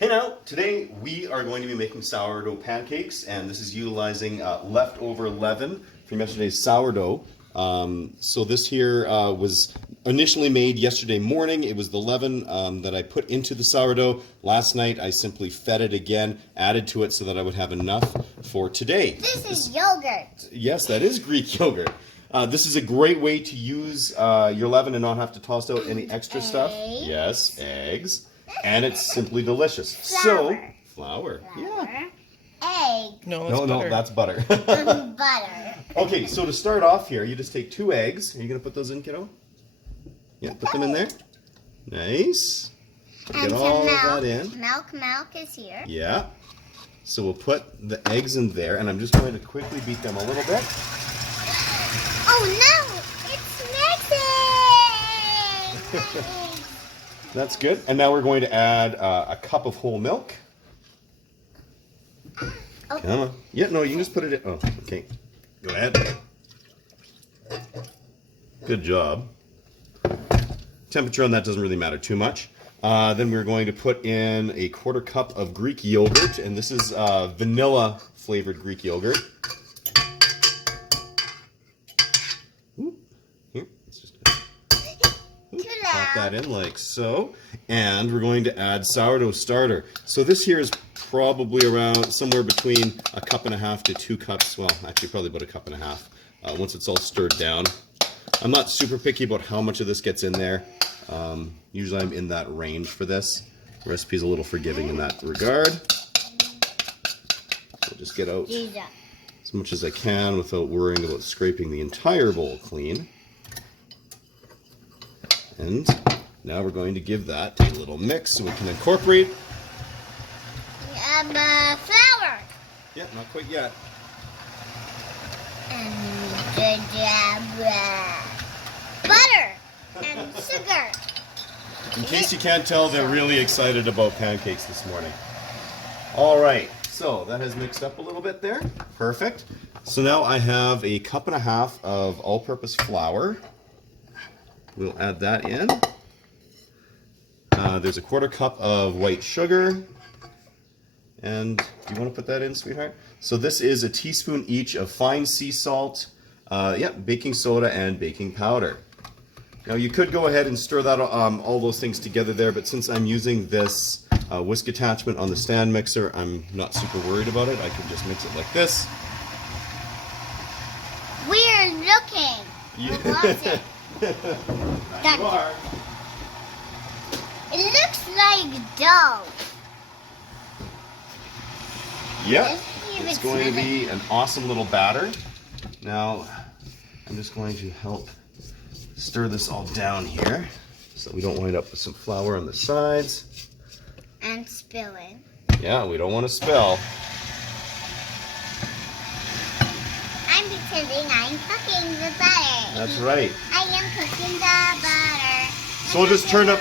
Hey now, today we are going to be making sourdough pancakes, and this is utilizing leftover leaven from yesterday's sourdough. So this here was initially made yesterday morning. It was the leaven that I put into the sourdough. Last night I simply fed it again, added to it so that I would have enough for today. This is yogurt. Yes, that is Greek yogurt. This is a great way to use your leaven and not have to toss out any extra stuff. Yes, eggs. And it's simply delicious. Flour. Yeah. Egg. No, that's butter. Butter. Okay, so to start off here, you just take 2 eggs. Are you going to put those in, kiddo? Yeah, put them in there. Nice. And get all of that in. Milk is here. Yeah. So we'll put the eggs in there, and I'm just going to quickly beat them a little bit. Oh no! It's mixing! That's good. And now we're going to add a cup of whole milk. Oh. Come on. Yeah, no, you can just put it in. Oh, okay. Go ahead. Good job. Temperature on that doesn't really matter too much. Then we're going to put in a 1/4 cup of Greek yogurt, and this is vanilla flavored Greek yogurt. Ooh, here, let's just pop that in like so. And we're going to add sourdough starter. So this here is probably around somewhere between 1.5 cups to 2 cups. Well, actually probably about 1.5 cups once it's all stirred down. I'm not super picky about how much of this gets in there. Usually I'm in that range for this. The recipe's a little forgiving in that regard. So just get out as much as I can without worrying about scraping the entire bowl clean. And now we're going to give that a little mix so we can incorporate. Flour. Yeah, not quite yet. And butter and sugar. In case you can't tell, they're really excited about pancakes this morning. All right, so that has mixed up a little bit there. Perfect. So now I have 1.5 cups of all-purpose flour. We'll add that in. There's a 1/4 cup of white sugar. And do you want to put that in, sweetheart? So this is a teaspoon each of fine sea salt, baking soda, and baking powder. Now you could go ahead and stir that all those things together there, but since I'm using this whisk attachment on the stand mixer, I'm not super worried about it. I can just mix it like this. We're looking. Yeah. You are. It looks like dough. Yeah, it's going to be an awesome little batter. Now, I'm just going to help stir this all down here so we don't wind up with some flour on the sides. And spilling. Yeah, we don't want to spill. I'm pretending I'm cooking the butter. That's right. I am cooking the butter. So we'll just turn up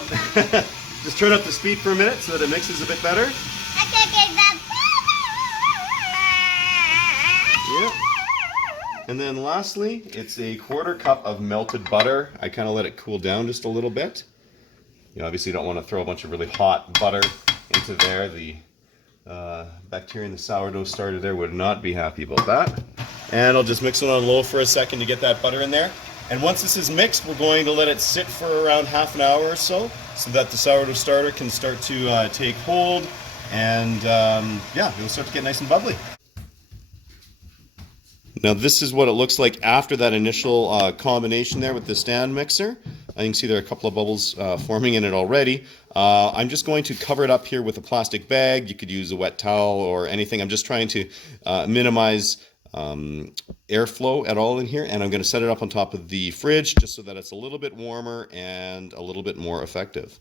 just turn up the speed for a minute so that it mixes a bit better. I'm cooking the Yeah. And then lastly, it's a 1/4 cup of melted butter. I kind of let it cool down just a little bit. You obviously don't want to throw a bunch of really hot butter into there. The bacteria in the sourdough starter there would not be happy about that. And I'll just mix it on low for a second to get that butter in there. And once this is mixed, we're going to let it sit for around ½ an hour or so that the sourdough starter can start to take hold. And it'll start to get nice and bubbly. Now this is what it looks like after that initial combination there with the stand mixer. You can see there are a couple of bubbles forming in it already. I'm just going to cover it up here with a plastic bag. You could use a wet towel or anything. I'm just trying to minimize airflow at all in here, and I'm going to set it up on top of the fridge just so that it's a little bit warmer and a little bit more effective.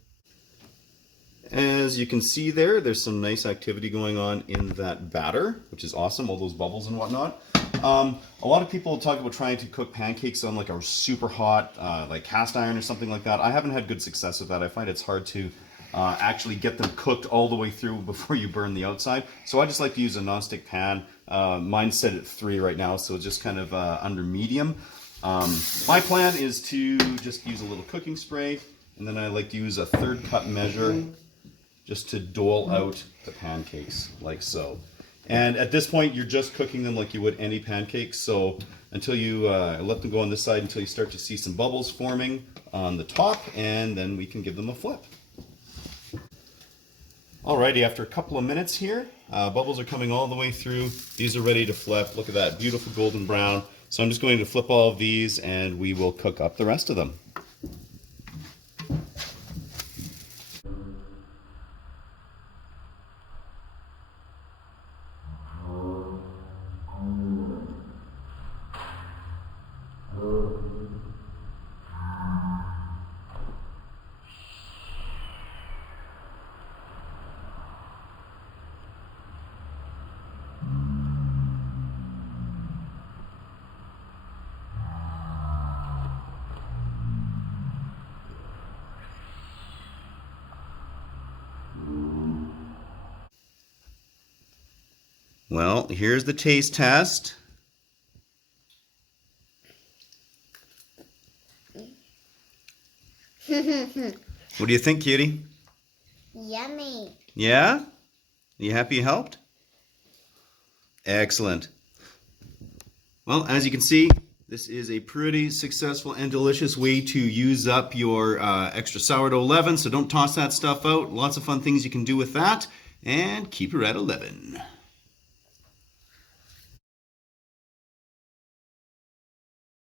As you can see there's some nice activity going on in that batter, which is awesome, all those bubbles and whatnot. A lot of people talk about trying to cook pancakes on like a super hot like cast iron or something like that. I haven't had good success with that. I find it's hard to actually get them cooked all the way through before you burn the outside. So I just like to use a nonstick pan. Mine's set at 3 right now, so it's just kind of under medium. My plan is to just use a little cooking spray, and then I like to use a 1/3 cup measure just to dole out the pancakes like so. And at this point, you're just cooking them like you would any pancakes. So until you let them go on this side until you start to see some bubbles forming on the top, and then we can give them a flip. Alrighty, after a couple of minutes here, bubbles are coming all the way through. These are ready to flip. Look at that, beautiful golden brown. So I'm just going to flip all of these and we will cook up the rest of them. Well, here's the taste test. What do you think, cutie? Yummy. Yeah? You happy you helped? Excellent. Well, as you can see, this is a pretty successful and delicious way to use up your extra sourdough leaven, so don't toss that stuff out. Lots of fun things you can do with that, and keep her at 11.